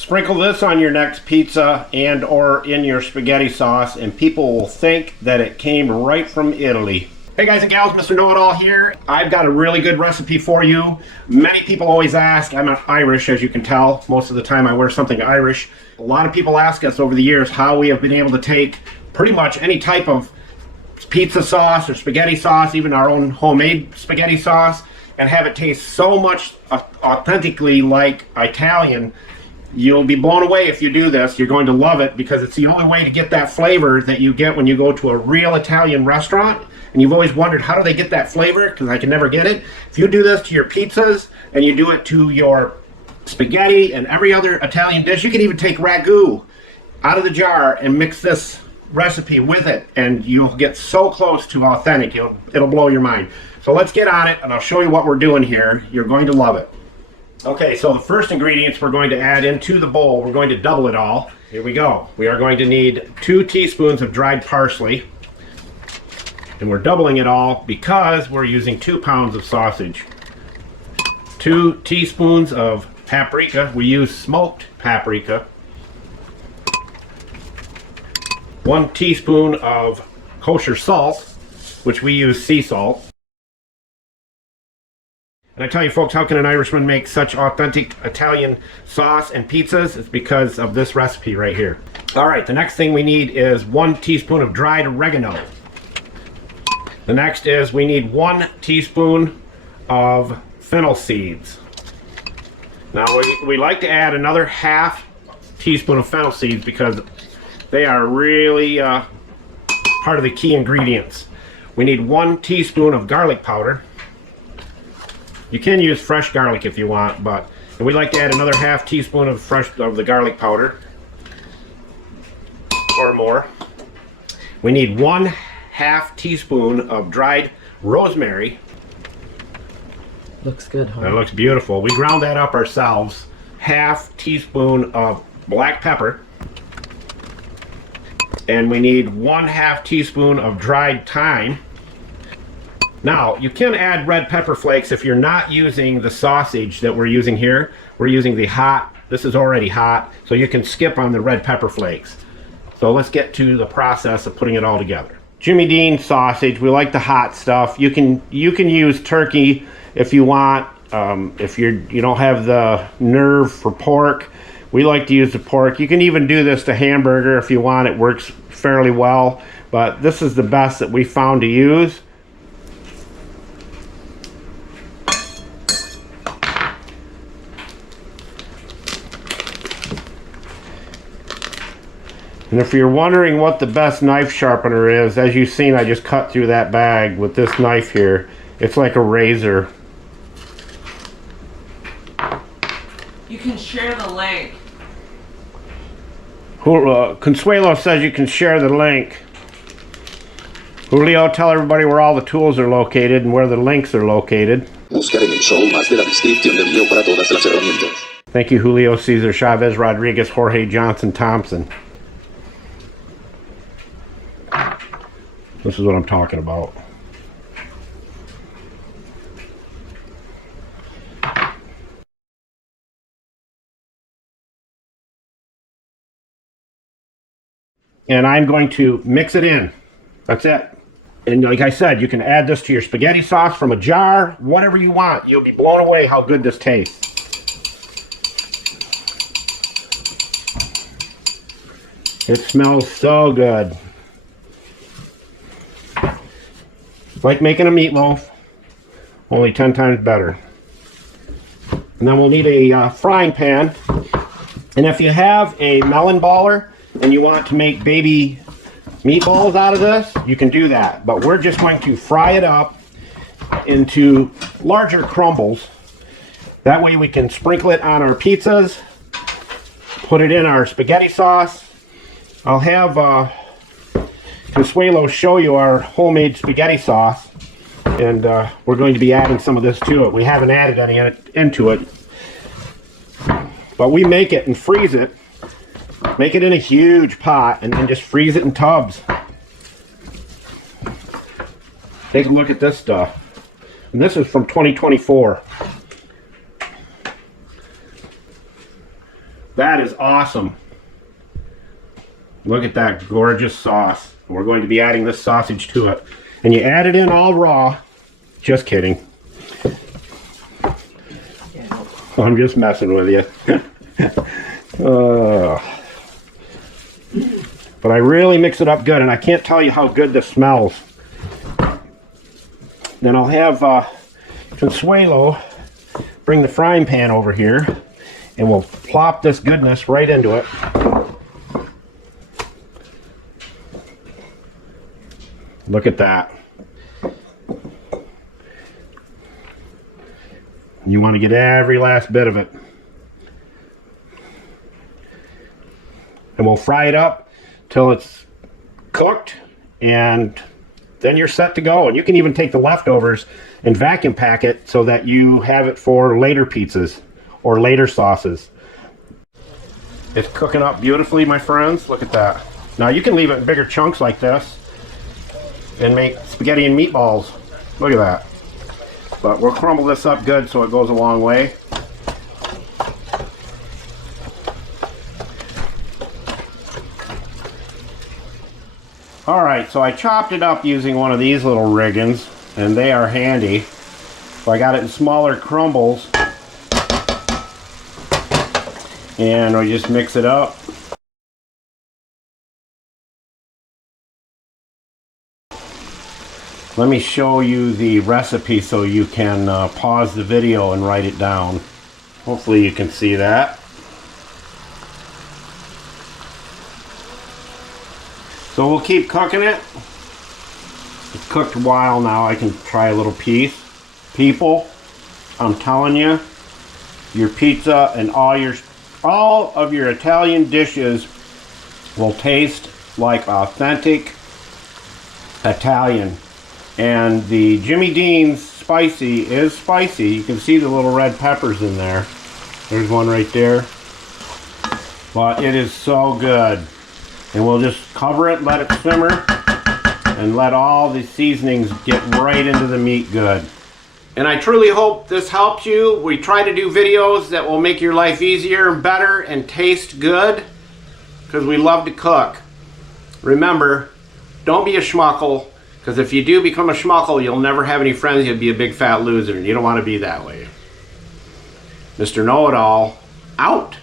Sprinkle this on your next pizza and or in your spaghetti sauce and people will think that it came right from Italy. Hey guys and gals, Mr. Know-It-All here. I've got a really good recipe for you. Many people always ask, I'm Irish as you can tell. Most of the time I wear something Irish. A lot of people ask us over the years how we have been able to take pretty much any type of pizza sauce or spaghetti sauce, even our own homemade spaghetti sauce, and have it taste so much authentically like Italian. You'll be blown away if you do this. You're going to love it because it's the only way to get that flavor that you get when you go to a real Italian restaurant. And you've always wondered, how do they get that flavor? Because I can never get it. If you do this to your pizzas and you do it to your spaghetti and every other Italian dish, you can even take ragu out of the jar and mix this recipe with it, and you'll get so close to authentic. It'll blow your mind. So let's get on it, and I'll show you what we're doing here. You're going to love it. Okay, so the first ingredients we're going to add into the bowl, we're going to double it all. Here we go. We are going to need 2 teaspoons of dried parsley. And we're doubling it all because we're using 2 pounds of sausage. 2 teaspoons of paprika. We use smoked paprika. 1 teaspoon of kosher salt, which we use sea salt. And I tell you folks, how can an Irishman make such authentic Italian sauce and pizzas? It's because of this recipe right here. All right, the next thing we need is 1 teaspoon of dried oregano. The next is we need 1 teaspoon of fennel seeds. Now we like to add another half teaspoon of fennel seeds because they are really part of the key ingredients. We need 1 teaspoon of garlic powder. You can use fresh garlic if you want, and we like to add another half teaspoon of the garlic powder or more. We need 1/2 teaspoon of dried rosemary. Looks good, huh? That looks beautiful. We ground that up ourselves. 1/2 teaspoon of black pepper. And we need 1/2 teaspoon of dried thyme. Now, you can add red pepper flakes if you're not using the sausage that we're using here. We're using the hot, this is already hot, so you can skip on the red pepper flakes. So let's get to the process of putting it all together. Jimmy Dean sausage, we like the hot stuff. You can use turkey if you want. If you don't have the nerve for pork, we like to use the pork. You can even do this to hamburger if you want. It works fairly well, but this is the best that we found to use. And if you're wondering what the best knife sharpener is, as you've seen, I just cut through that bag with this knife here. It's like a razor. You can share the link. Consuelo says you can share the link. Julio, tell everybody where all the tools are located and where the links are located. Buscar en el show más de la descripción del video para todas las herramientas. Thank you, Julio, Cesar, Chavez, Rodriguez, Jorge, Johnson, Thompson. This is what I'm talking about. And I'm going to mix it in. That's it. And like I said, you can add this to your spaghetti sauce from a jar, whatever you want. You'll be blown away how good this tastes. It smells so good. It's like making a meatloaf, only 10 times better. And then we'll need a frying pan. And if you have a melon baller and you want to make baby meatballs out of this, you can do that. But we're just going to fry it up into larger crumbles. That way we can sprinkle it on our pizzas, put it in our spaghetti sauce. I'll have Consuelo show you our homemade spaghetti sauce, and we're going to be adding some of this to it. We haven't added any into it, but we make it and freeze it. Make it in a huge pot and then just freeze it in tubs. Take a look at this stuff. And this is from 2024. That is awesome. Look at that gorgeous sauce. We're going to be adding this sausage to it. And you add it in all raw. Just kidding. I'm just messing with you. But I really mix it up good, and I can't tell you how good this smells. Then I'll have Consuelo bring the frying pan over here, and we'll plop this goodness right into it. Look at that. You want to get every last bit of it. And we'll fry it up till it's cooked, and then you're set to go. And you can even take the leftovers and vacuum pack it so that you have it for later pizzas or later sauces. It's cooking up beautifully, my friends. Look at that. Now you can leave it in bigger chunks like this and make spaghetti and meatballs. Look at that. But we'll crumble this up good so it goes a long way. Alright, so I chopped it up using one of these little riggins, and they are handy. So I got it in smaller crumbles, and we just mix it up. Let me show you the recipe so you can pause the video and write it down. Hopefully you can see that. So we'll keep cooking it. It's cooked a while now. I can try a little piece. People, I'm telling you, your pizza and all of your Italian dishes will taste like authentic Italian. And the Jimmy Dean's spicy is spicy. You can see the little red peppers in there. There's one right there. But it is so good. And we'll just cover it, let it simmer, and let all the seasonings get right into the meat good. And I truly hope this helps you. We try to do videos that will make your life easier and better and taste good, because we love to cook. Remember, don't be a schmuckle, because if you do become a schmuckle, you'll never have any friends. You'll be a big fat loser, and you don't want to be that way. Mr. Know-It-All, out.